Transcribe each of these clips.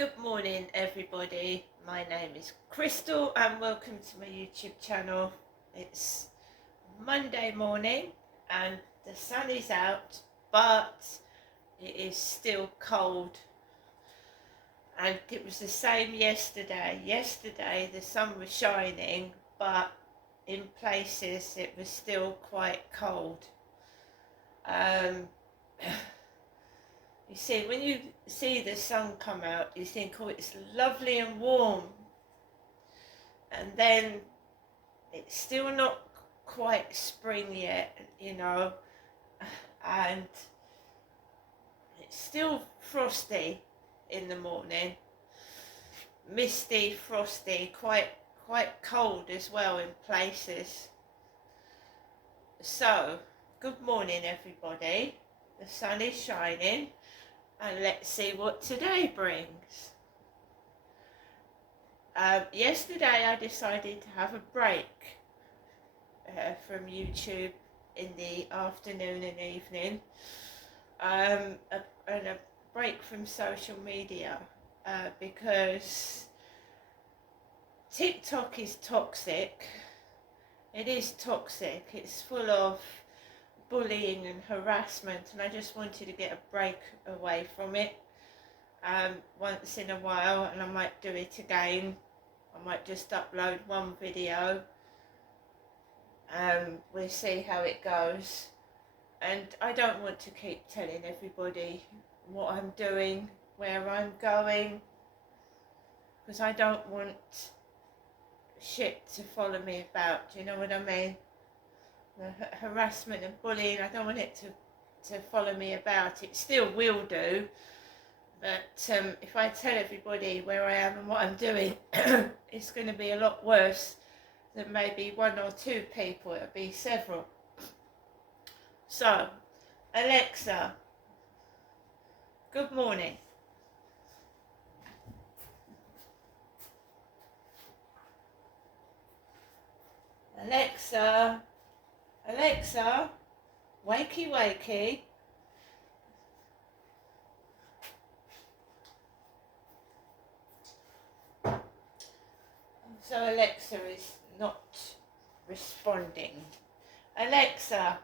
Good morning everybody, my name is Crystal and welcome to my YouTube channel. It's Monday morning and the sun is out, but it is still cold, and it was the same yesterday. Yesterday the sun was shining, but in places it was still quite cold. You see, when you see the sun come out, you think, oh, it's lovely and warm. And then it's still not quite spring yet, and it's still frosty in the morning. Misty, frosty, quite cold as well in places. So, good morning everybody. The sun is shining. And let's see what today brings. Yesterday I decided to have a break from YouTube in the afternoon and evening, and a break from social media because TikTok is toxic. It is toxic. It's full of bullying and harassment, and I just wanted to get a break away from it once in a while, and I might do it again. I might just upload one video. We'll see how it goes, and I don't want to keep telling everybody what I'm doing, where I'm going, because I don't want shit to follow me about, do you know what I mean? The harassment and bullying, I don't want it to follow me about. It still will do, but if I tell everybody where I am and what I'm doing, it's going to be a lot worse than maybe one or two people. It'll be several. So, Alexa, good morning. Alexa, wakey wakey. So Alexa is not responding. Alexa,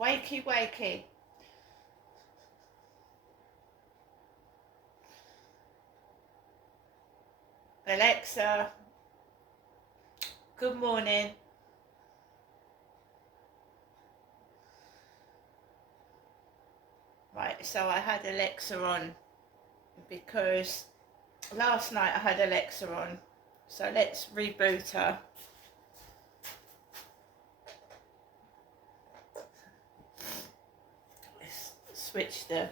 wakey wakey. Alexa, good morning. Right, so I had Alexa on because last night I had Alexa on. So let's reboot her. Let's switch the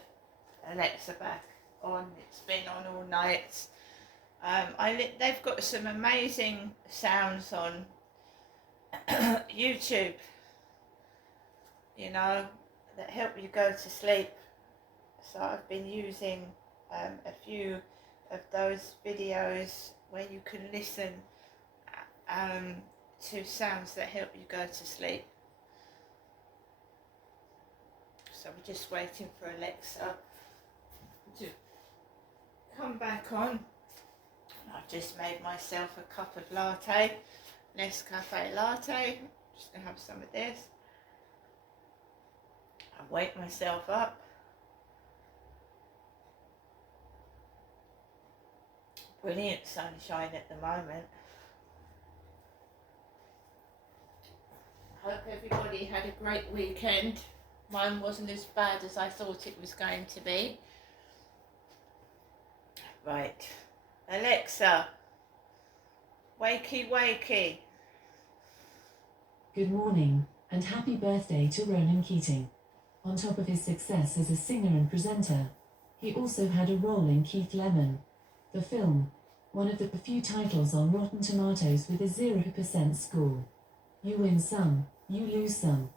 Alexa back on. It's been on all night. They've got some amazing sounds on YouTube, that help you go to sleep. So I've been using a few of those videos where you can listen to sounds that help you go to sleep. So we're just waiting for Alexa to come back on. I've just made myself a cup of latte, Nescafe latte. Just gonna have some of this. I wake myself up. Brilliant sunshine at the moment. Hope everybody had a great weekend. Mine wasn't as bad as I thought it was going to be. Right, Alexa, wakey wakey. Good morning, and happy birthday to Ronan Keating. On top of his success as a singer and presenter, he also had a role in Keith Lemon, the film, one of the few titles on Rotten Tomatoes with a 0% score. You win some, you lose some.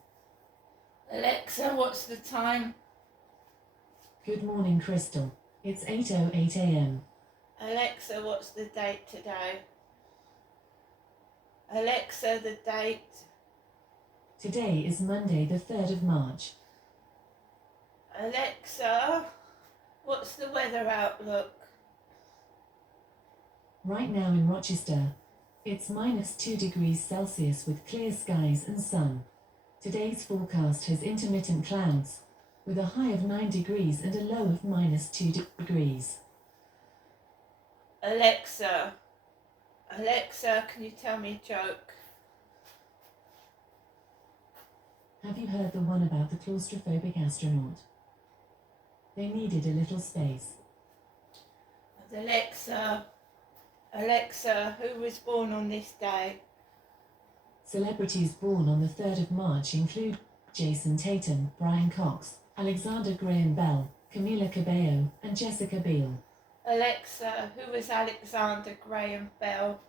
Alexa, what's the time? Good morning, Crystal. It's 8:08 a.m. Alexa, what's the date today? Alexa, the date. Today is Monday, the 3rd of March. Alexa, what's the weather outlook? Right now in Rochester, it's -2 degrees Celsius with clear skies and sun. Today's forecast has intermittent clouds, with a high of 9 degrees and a low of -2 degrees. Alexa, can you tell me a joke? Have you heard the one about the claustrophobic astronaut? They needed a little space. Alexa, who was born on this day? Celebrities born on the 3rd of March include Jason Tatum, Brian Cox, Alexander Graham Bell, Camila Cabello, and Jessica Biel. Alexa, who was Alexander Graham Bell?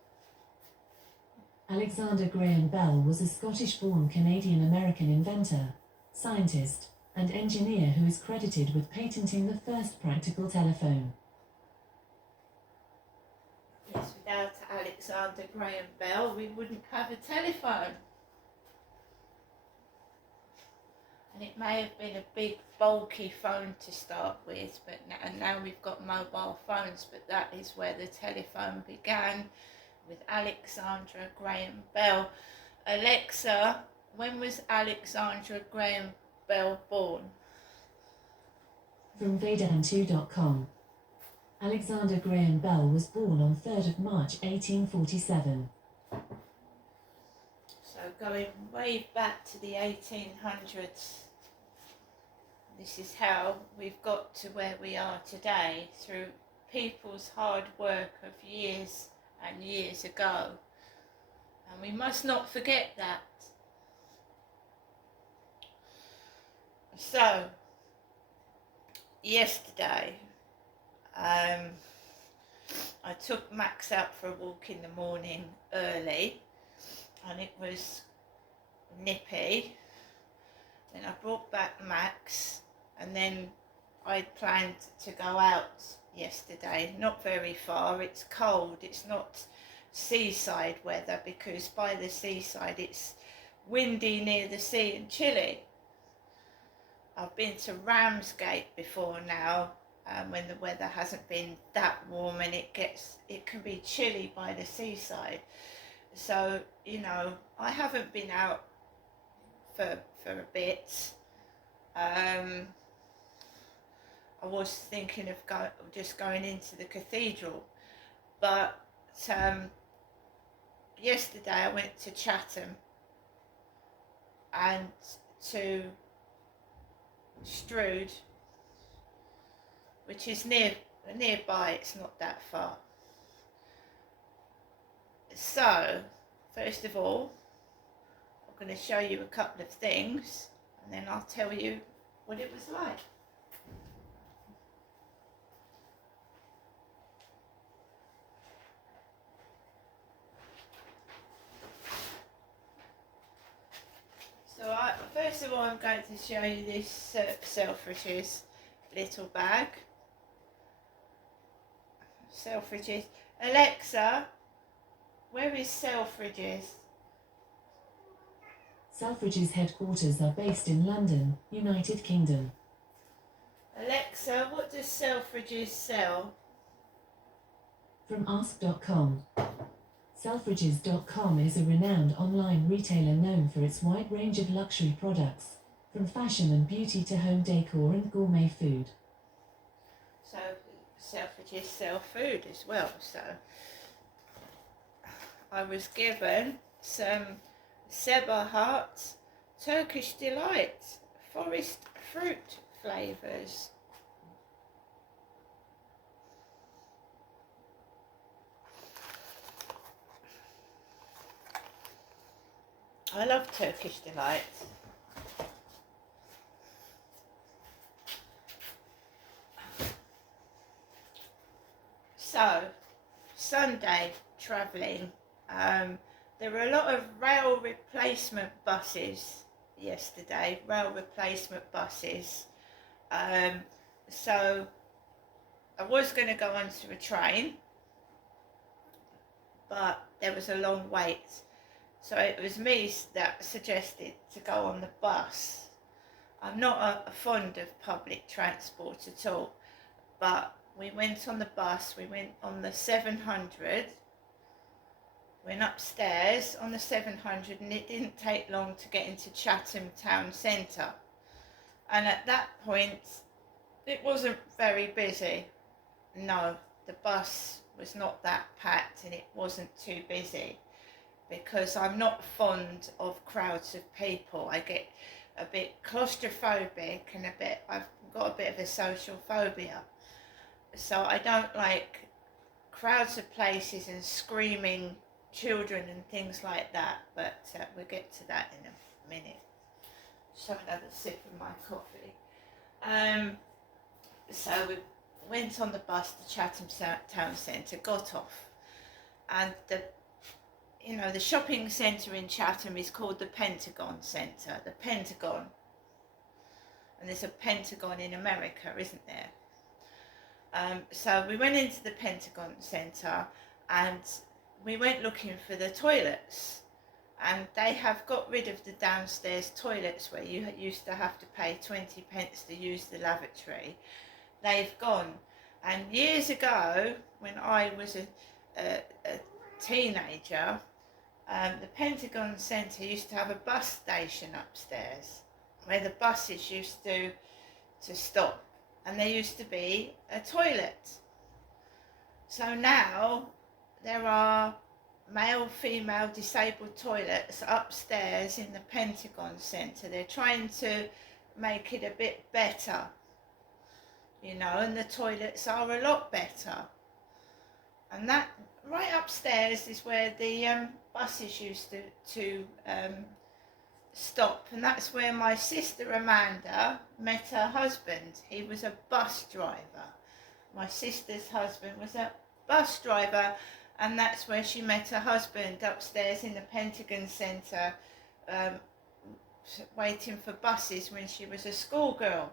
Alexander Graham Bell was a Scottish-born Canadian-American inventor, scientist, and engineer who is credited with patenting the first practical telephone. Yes, without Alexander Graham Bell, we wouldn't have a telephone. And it may have been a big, bulky phone to start with, but now we've got mobile phones, but that is where the telephone began, with Alexandra Graham Bell. Alexa, when was Alexandra Graham Bell born? From Vedan2.com. Alexander Graham Bell was born on 3rd of March 1847. So going way back to the 1800s. This is how we've got to where we are today, through people's hard work of years and years ago. And we must not forget that. So, yesterday, I took Max out for a walk in the morning early, and it was nippy. Then I brought back Max, and then I'd planned to go out yesterday, not very far. It's cold, it's not seaside weather, because by the seaside it's windy near the sea and chilly. I've been to Ramsgate before now, when the weather hasn't been that warm, and it can be chilly by the seaside. So, I haven't been out for a bit. I was thinking of just going into the cathedral, but yesterday I went to Chatham and to Strood, which is nearby. It's not that far. So, first of all, I'm going to show you a couple of things, and then I'll tell you what it was like. So first of all, I'm going to show you this Selfridges little bag. Selfridges. Alexa, where is Selfridges? Selfridges headquarters are based in London, United Kingdom. Alexa, what does Selfridges sell? From Ask.com. Selfridges.com is a renowned online retailer known for its wide range of luxury products, from fashion and beauty to home decor and gourmet food. So Selfridges sell food as well. So I was given some Sebahat Turkish Delight forest fruit flavours. I love Turkish Delight. So, Sunday travelling. There were a lot of rail replacement buses yesterday, so I was going to go onto a train, but there was a long wait. So it was me that suggested to go on the bus. I'm not fond of public transport at all, but we went on the bus, we went on the 700, went upstairs on the 700, and it didn't take long to get into Chatham town centre. And at that point, it wasn't very busy. No, the bus was not that packed and it wasn't too busy, because I'm not fond of crowds of people. I get a bit claustrophobic and I've got a bit of a social phobia. So I don't like crowds of places and screaming children and things like that, but we'll get to that in a minute. Just have another sip of my coffee. So we went on the bus to Chatham town centre, got off, and the shopping centre in Chatham is called the Pentagon Centre, the Pentagon. And there's a Pentagon in America, isn't there? So we went into the Pentagon Centre and we went looking for the toilets. And they have got rid of the downstairs toilets where you used to have to pay 20 pence to use the lavatory. They've gone. And years ago, when I was a teenager, the Pentagon Centre used to have a bus station upstairs where the buses used to stop, and there used to be a toilet. So now there are male, female disabled toilets upstairs in the Pentagon Centre. They're trying to make it a bit better, and the toilets are a lot better. And that right upstairs is where the buses used to stop, and that's where my sister Amanda met her husband. He was a bus driver. My sister's husband was a bus driver, and that's where she met her husband, upstairs in the Pentagon Centre, waiting for buses when she was a schoolgirl.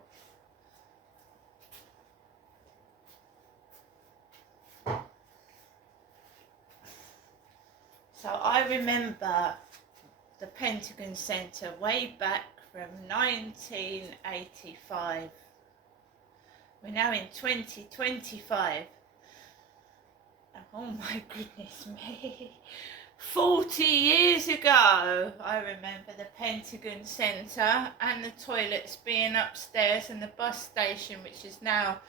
So I remember the Pentagon Centre way back from 1985. We're now in 2025. Oh my goodness me. 40 years ago, I remember the Pentagon Centre and the toilets being upstairs, and the bus station, which is now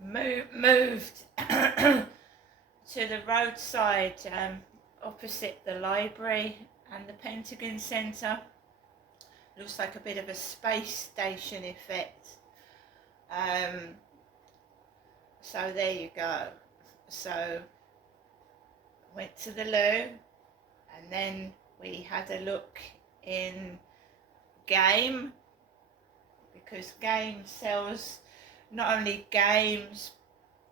moved to the roadside opposite the library and the Pentagon Centre. Looks like a bit of a space station effect. So there you go. So went to the loo, and then we had a look in Game, because Game sells not only games,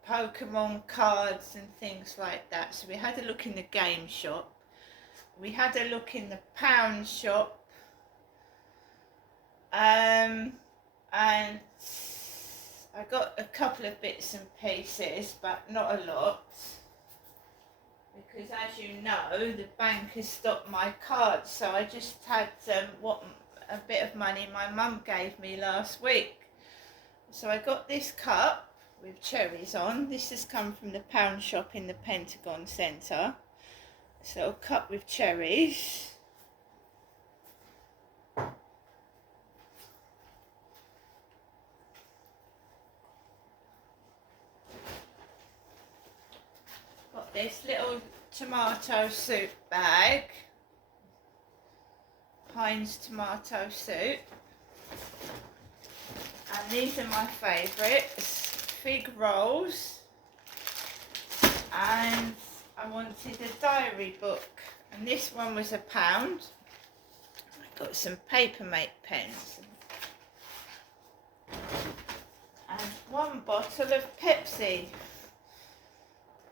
Pokemon cards and things like that. So we had a look in the game shop. We had a look in the pound shop, and I got a couple of bits and pieces, but not a lot, because as you know, the bank has stopped my cards. So I just had a bit of money my mum gave me last week. So I got this cup with cherries on. This has come from the pound shop in the Pentagon Centre. This little cup with cherries. Got this little tomato soup bag. Heinz tomato soup. And these are my favourites. Fig rolls. And I wanted a diary book, and this one was £1. I got some Papermate pens and one bottle of Pepsi.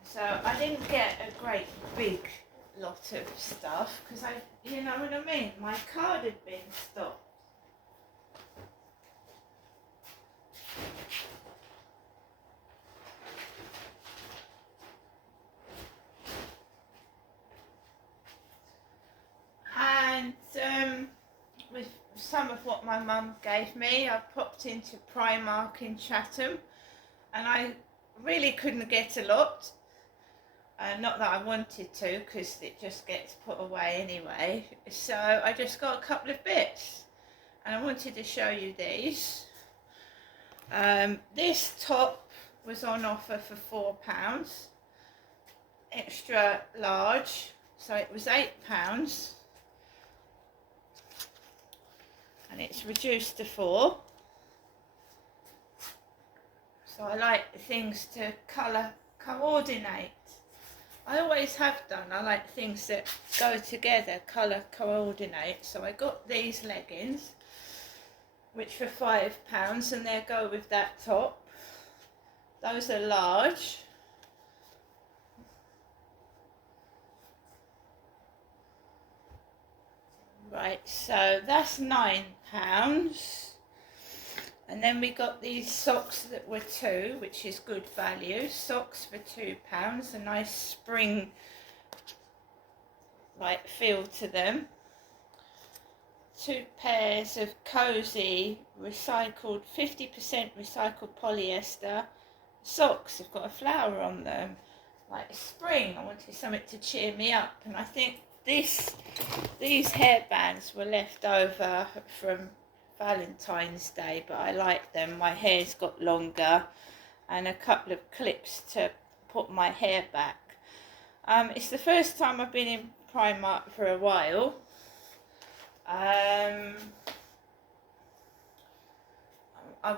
So I didn't get a great big lot of stuff, because you know what I mean, my card had been stopped. And with some of what my mum gave me, I popped into Primark in Chatham, and I really couldn't get a lot. Not that I wanted to, because it just gets put away anyway. So I just got a couple of bits, and I wanted to show you these. This top was on offer for £4, extra large, so it was £8, and it's reduced to 4. So I like things to colour coordinate. I always have done. I like things that go together, colour coordinate. So I got these leggings, which were £5, and they go with that top. Those are large. Right, so that's £9. And then we got these socks that were £2, which is good value. Socks for £2, a nice spring like feel to them. 2 pairs of cosy recycled 50% recycled polyester socks. Have got a flower on them, like spring. I wanted something to cheer me up, and I think these hairbands were left over from Valentine's Day, but I like them. My hair's got longer, and a couple of clips to put my hair back. It's the first time I've been in Primark for a while. I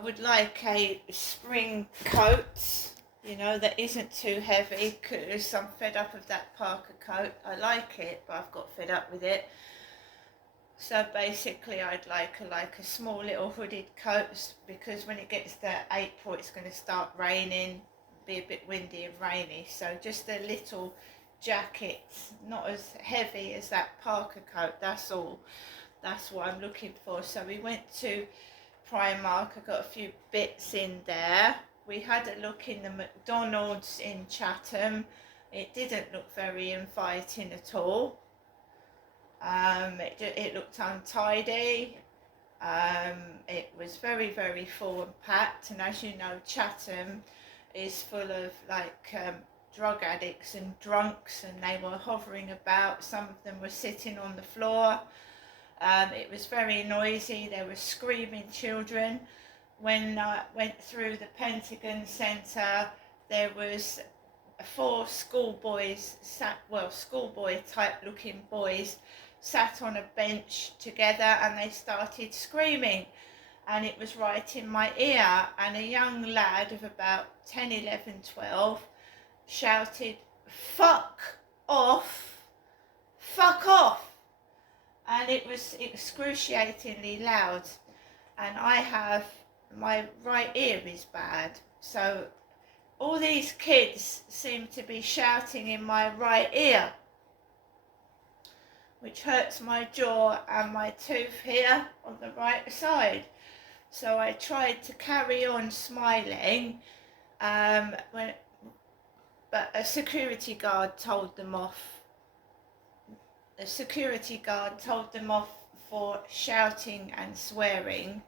would like a spring coat, you know, that isn't too heavy, because I'm fed up of that Parker coat. I like it, but I've got fed up with it. So basically I'd like a small little hooded coat, because when it gets to April it's going to start raining, be a bit windy and rainy. So just a little jacket, not as heavy as that Parker coat, that's all. That's what I'm looking for. So we went to Primark. I got a few bits in there. We had a look in the McDonald's in Chatham. It didn't look very inviting at all. It looked untidy. It was very, very full and packed. And as you know, Chatham is full of like drug addicts and drunks, and they were hovering about. Some of them were sitting on the floor. It was very noisy. There were screaming children. When I went through the Pentagon Centre, there was 4 schoolboys schoolboy type looking boys sat on a bench together, and they started screaming, and it was right in my ear. And a young lad of about 10, 11, 12 shouted, "Fuck off, fuck off." And it was excruciatingly loud, and my right ear is bad, so all these kids seem to be shouting in my right ear, which hurts my jaw and my tooth here on the right side. So I tried to carry on smiling, but a security guard told them off. The security guard told them off for shouting and swearing.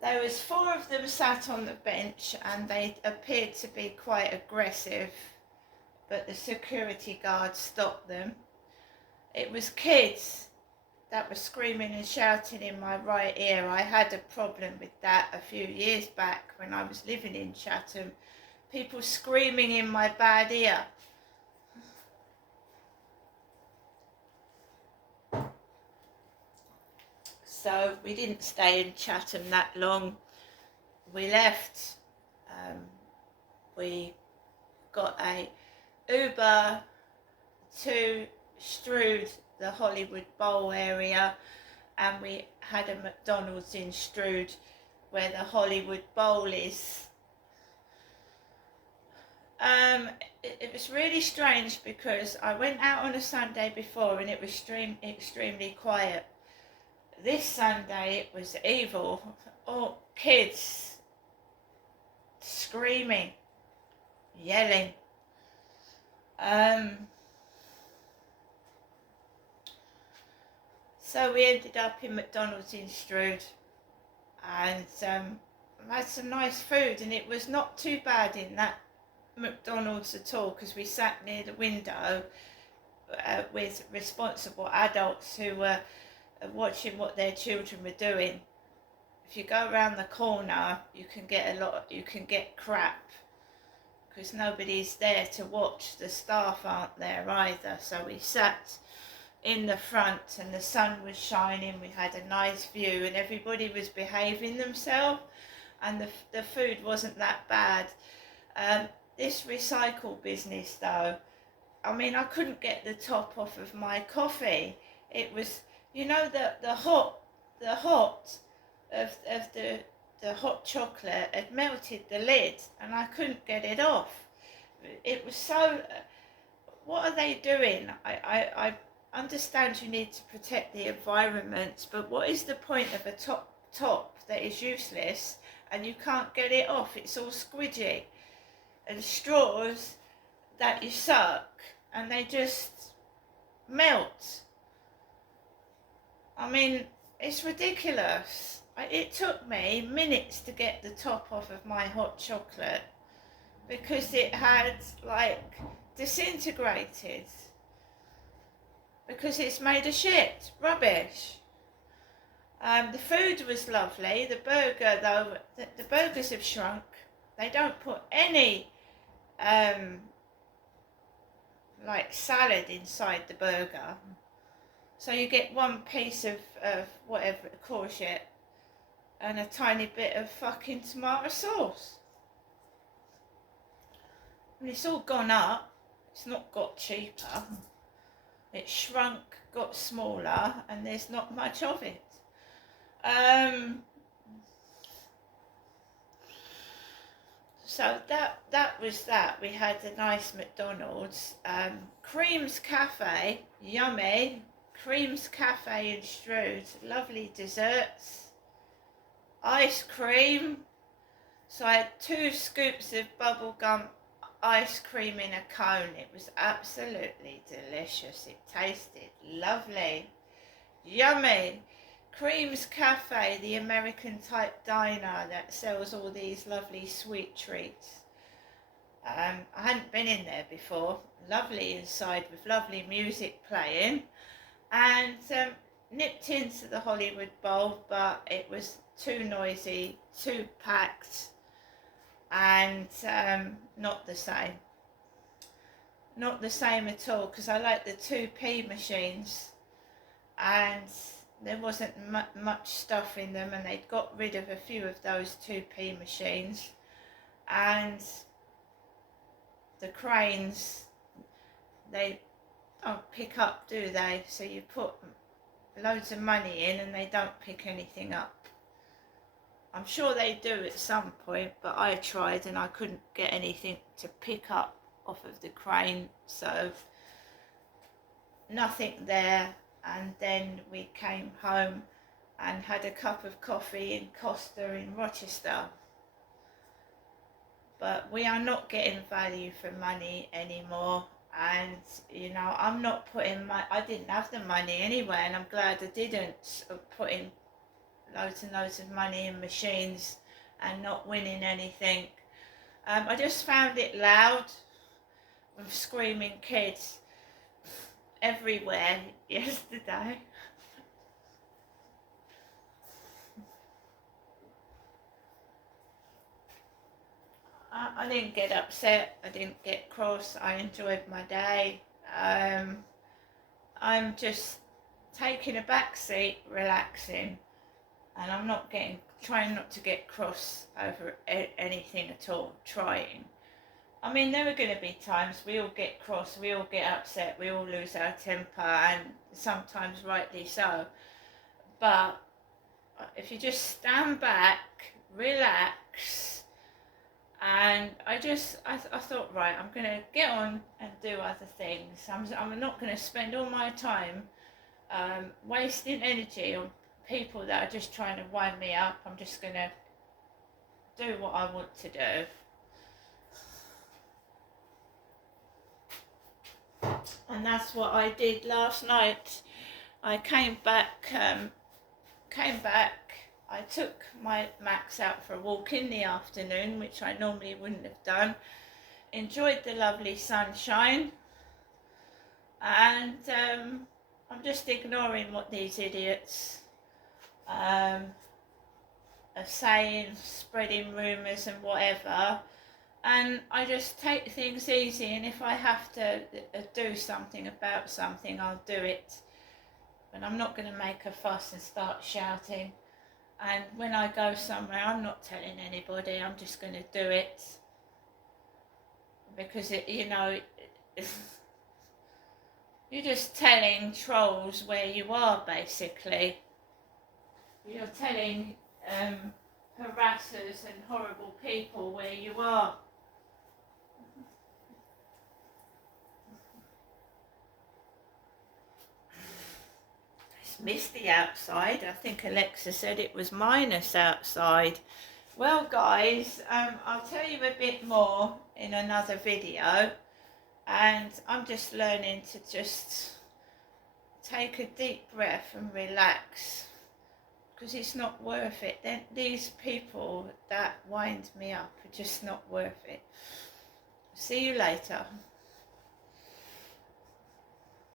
There was 4 of them sat on the bench, and they appeared to be quite aggressive, but the security guard stopped them. It was kids that were screaming and shouting in my right ear. I had a problem with that a few years back when I was living in Chatham. People screaming in my bad ear. So we didn't stay in Chatham that long. We left. We got a Uber to Strood, the Hollywood Bowl area, and we had a McDonald's in Strood where the Hollywood Bowl is. It was really strange, because I went out on a Sunday before and it was extremely quiet. This Sunday it was evil. All kids screaming, yelling. So we ended up in McDonald's in Strood. and had some nice food, and it was not too bad in that McDonald's at all, because we sat near the window with responsible adults who were watching what their children were doing. If you go around the corner, you can get crap, because nobody's there to watch. The staff aren't there either. So we sat in the front, and the sun was shining. We had a nice view, and everybody was behaving themselves, and the food wasn't that bad. This recycle business, though, I mean, I couldn't get the top off of my coffee. It was, the hot of the hot chocolate had melted the lid, and I couldn't get it off. It was so. What are they doing? I understand you need to protect the environment, but what is the point of a top that is useless and you can't get it off? It's all squidgy, and straws that you suck and they just melt. I mean, it's ridiculous. It took me minutes to get the top off of my hot chocolate because it had disintegrated, because it's made of shit, rubbish. The food was lovely. The burger, though, the burgers have shrunk. They don't put any salad inside the burger. So you get one piece of whatever, courgette, and a tiny bit of fucking tomato sauce. And it's all gone up. It's not got cheaper. It's shrunk, got smaller, and there's not much of it. So that was that. We had a nice McDonald's. Cream's Cafe, yummy. Cream's Cafe in Strood, lovely desserts. Ice cream. So I had 2 scoops of bubblegum ice cream in a cone. It was absolutely delicious. It tasted lovely. Yummy. Cream's Cafe, the American type diner that sells all these lovely sweet treats. I hadn't been in there before. Lovely inside with lovely music playing. And nipped into the Hollywood Bowl, but it was too noisy, too packed, and not the same. Not the same at all, because I like the 2p machines, and there wasn't much stuff in them, and they'd got rid of a few of those 2p machines. And the cranes, they don't pick up, do they? So you put loads of money in and they don't pick anything up. I'm sure they do at some point, but I tried and I couldn't get anything to pick up off of the crane, so nothing there. And then we came home and had a cup of coffee in Costa in Rochester. But we are not getting value for money anymore. And I'm not putting I didn't have the money anyway, and I'm glad I didn't, put in loads and loads of money in machines and not winning anything. I just found it loud with screaming kids everywhere yesterday. I didn't get upset, I didn't get cross, I enjoyed my day. I'm just taking a back seat, relaxing, and I'm trying not to get cross over anything at all, trying. I mean, there are going to be times we all get cross, we all get upset, we all lose our temper, and sometimes rightly so. But if you just stand back, relax, and I thought, right, I'm going to get on and do other things. I'm not going to spend all my time wasting energy on people that are just trying to wind me up. I'm just going to do what I want to do. And that's what I did last night. I came back I took my Max out for a walk in the afternoon, which I normally wouldn't have done. Enjoyed the lovely sunshine, and I'm just ignoring what these idiots are saying, spreading rumours and whatever. And I just take things easy, and if I have to do something about something, I'll do it. But I'm not going to make a fuss and start shouting. And when I go somewhere, I'm not telling anybody, I'm just going to do it. Because, you're just telling trolls where you are, basically. You're telling harassers and horrible people where you are. It's misty outside. I think Alexa said it was minus outside. Well, guys, I'll tell you a bit more in another video, and I'm just learning to just take a deep breath and relax, because it's not worth it. Then these people that wind me up are just not worth it. See you later.